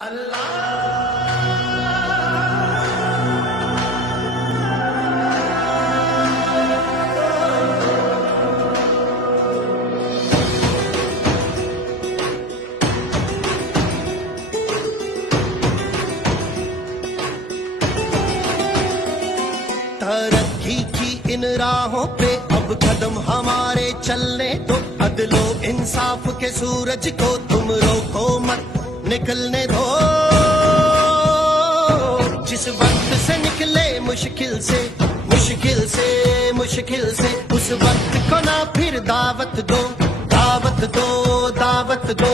तरक्की की इन राहों पे अब कदम हमारे चलने दो। अदलो इंसाफ के सूरज को तुम रोको मत निकलने दो। जिस वक्त से निकले मुश्किल से मुश्किल से मुश्किल से, उस वक्त को ना फिर दावत दो दावत दो दावत दो।